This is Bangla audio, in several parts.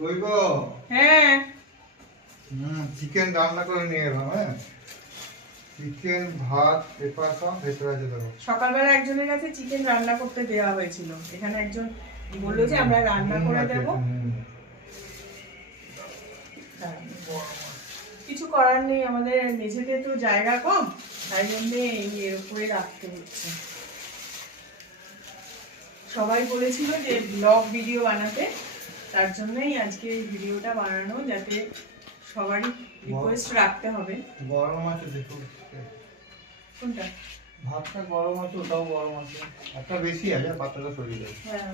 কই গো? হ্যাঁ চিকেন রান্না করে নিয়ে এলাম। হ্যাঁ, চিকেন, ভাত, পেপার সব ভেতরে আছে দেখো। সকালবেলা একজনের কাছে চিকেন রান্না করতে দেওয়া হয়েছিল। এখানে একজন বললো যে আমরা রান্না করে দেবো। কিছু করার নেই, আমাদের মেঝেতে তো জায়গা কম, তাই জন্য এর উপরে রাখতে হচ্ছে। সবাই বলেছিল যে ব্লগ ভিডিও বানাতে, তার জন্যই আজকে এই ভিডিওটা বানানো, যাতে সবারই রিকোয়েস্ট রাখতে হবে। গরম আছে দেখো। কোনটা? ভাতটা গরম আছে, ওটাও গরম আছে। একটা বেশি আছে, পাতাটা সরিয়ে দেবে। হ্যাঁ,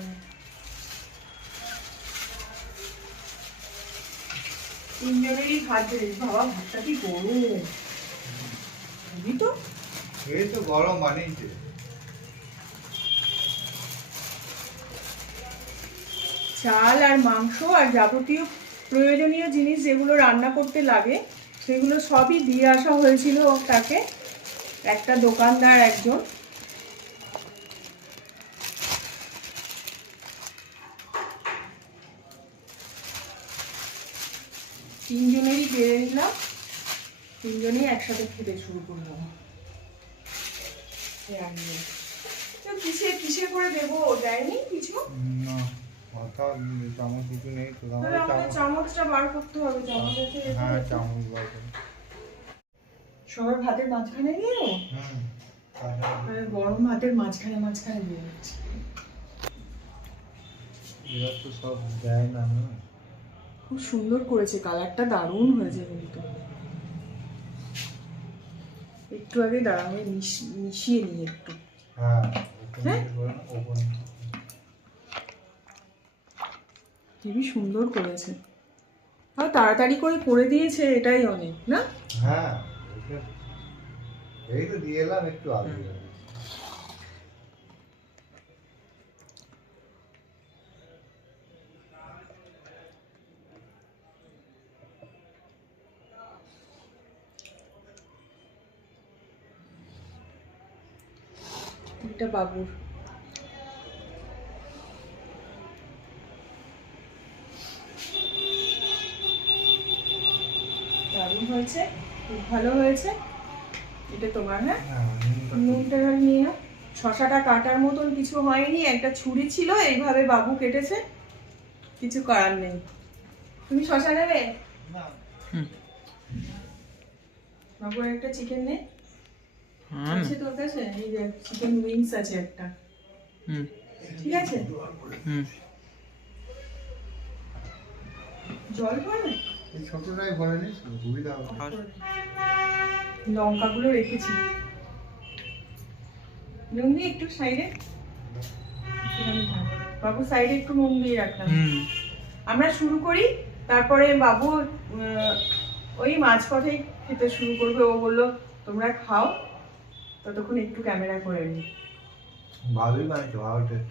তিনজনেরই ভাত দেবে। বাবা, ভাতটা কি গরম! বুঝলি তো? এই তো গরম বানিয়েছে। চাল আর মাংস আর যাবতীয় প্রয়োজনীয় জিনিস যেগুলো রান্না করতে লাগে, সেগুলো সবই দিয়ে আসা হয়েছিল তাকে, একটা দোকানদার একজন। তিনজনেরই বেড়ে নিলাম, তিনজনেই একসাথে খেতে শুরু করলাম। কিসে কিসে করে দেবো? দেয়নি কিছু? না, মাথা চামচ কিছু নেই তো। তাহলে আমাদের চামচটা বার করতে হবে। চামচ আছে? হ্যাঁ, চামচ বার করো। সবার ভাতের মাঝখানে দিয়ে দেবো? গরম ভাতের মাঝখানে মাঝখানে দিয়ে দিচ্ছি। এরা তো সব দেয় না। খুব সুন্দর করেছে, কালারটা দারুণ হয়েছে কিন্তু। একটু আগে দাঁড়া, আমি মিশিয়ে নিই একটু। হ্যাঁ, খুবই সুন্দর করেছে, আর তাড়াতাড়ি করে দিয়েছে, এটাই অনেক না? হ্যাঁ, এই তো দিয়ে এলাম একটু আগে। এটা বাবুর। দারুণ হয়েছে, খুব ভালো হয়েছে। এটা তোমার। হ্যাঁ, নুনটা নিয়ে নাও। শশাটা কাটার মতন কিছু হয়নি, একটা ছুরি ছিল, এইভাবে বাবু কেটেছে, কিছু করার নেই। তুমি শশা নেবে? বাবু একটা চিকেন নে। আছে তোর কাছে? এই যে চিকেন উইংস আছে একটা। ঠিক আছে। জল পড়বে? এই ছোটটাই ভরে নিস, সুবিধা হবে। লঙ্কাগুলো রেখেছি, নুন দিয়ে একটু সাইডে। বাবু সাইডে একটু নুন দিয়ে রাখলাম। আমরা শুরু করি, তারপরে বাবু ওই মাঝপথে খেতে শুরু করবে। ও বললো তোমরা খাও, ততক্ষণ একটু ক্যামেরা করে নি। ভালোই বানিয়েছো, ভালো টেস্ট।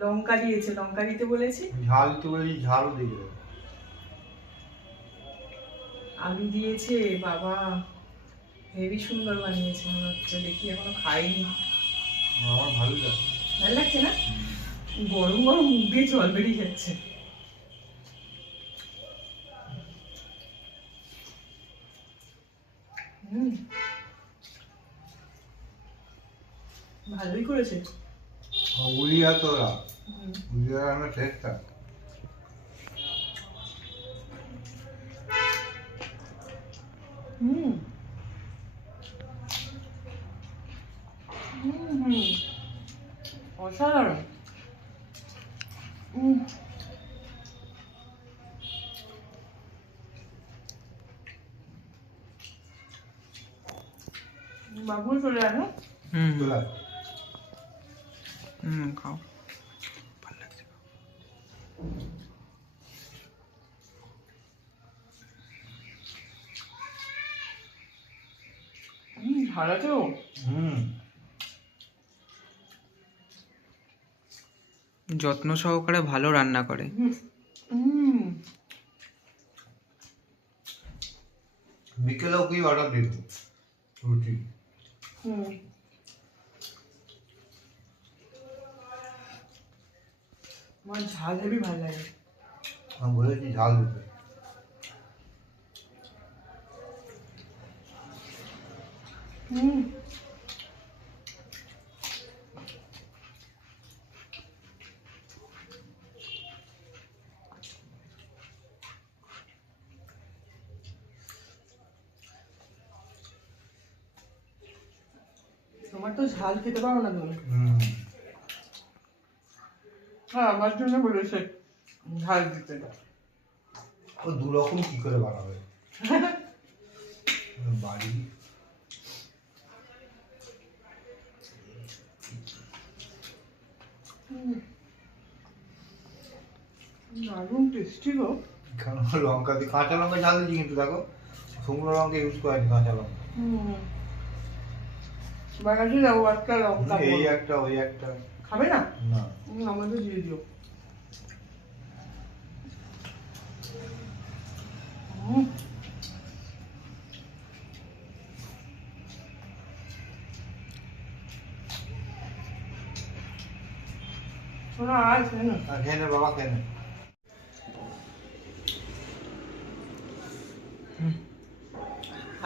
লঙ্কা দিয়েছে, লঙ্কা দিতে বলেছি। ঝাল তো বলি, ঝালও দিয়ে দেবে। আলু দিয়েছে, বাবা হেবি সুন্দর বানিয়েছে মনে হচ্ছে। দেখি, এখনো খাইনি। আমার ভালো লাগছে। ভালো লাগছে না? গরম গরম মুখ দিয়ে জল বেরিয়ে যাচ্ছে। ভালোই করেছে। উড়িয়া তোরা, উড়িয়া রান্নার টেস্ট আছে। অসাধারণ। বাবু চলে আসো। খাও, ভালো লাগছে। ভালো তো। যত্ন সহকারে ভালো রান্না করে। বিকেলেও কি অর্ডার দিত রুটি। আমার ঝাল হেবি ভালো লাগে। আমি বলেছি ঝাল দিতে। হুম, তোমার তো ঝাল খেতে পারো না তুমি। হ্যাঁ, আমার জন্য বলেছে ঝাল দিতে। ও দু রকম কি করে বানাবে বাড়ি। দারুণ টেস্টি গো। কেন লঙ্কা দিয়ে কাঁচা লঙ্কা ঝাল দিচ্ছি কিন্তু দেখো শুকনো লঙ্কা ইউজ করেনি কাঁচা লঙ্কা। বানাতে যাবো একটা লঙ্কা। এই একটা ওই একটা। খাবে না? না আমাদের দিয়ে দিও। শোনো আর খেয়ে না। খেয়ে নে বাবা খেয়ে নে।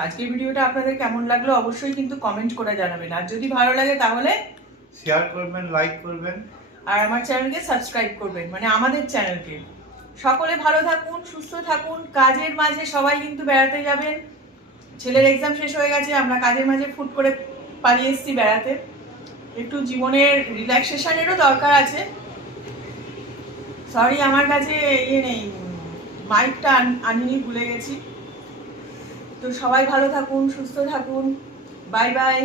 আজকের ভিডিওটা আপনাদের কেমন লাগলো অবশ্যই কিন্তু কমেন্ট করে জানাবেন, আর যদি ভালো লাগে তাহলে শেয়ার করবেন, লাইক করবেন, আর আমার চ্যানেলকে সাবস্ক্রাইব করবেন, মানে আমাদের চ্যানেলকে। সকলে ভালো থাকুন, সুস্থ থাকুন, কাজের মাঝে সবাই কিন্তু বেড়াতে যাবেন। ছেলের এক্সাম শেষ হয়ে গেছে, আমরা কাজের মাঝে ফুট করে পালিয়ে এসেছি বেড়াতে। একটু জীবনের রিল্যাক্সেশনেরও দরকার আছে। সরি, আমার কাছে ইয়ে নেই, মাইকটা আনিনি, ভুলে গেছি। তো সবাই ভালো থাকুন, সুস্থ থাকুন, বাই বাই।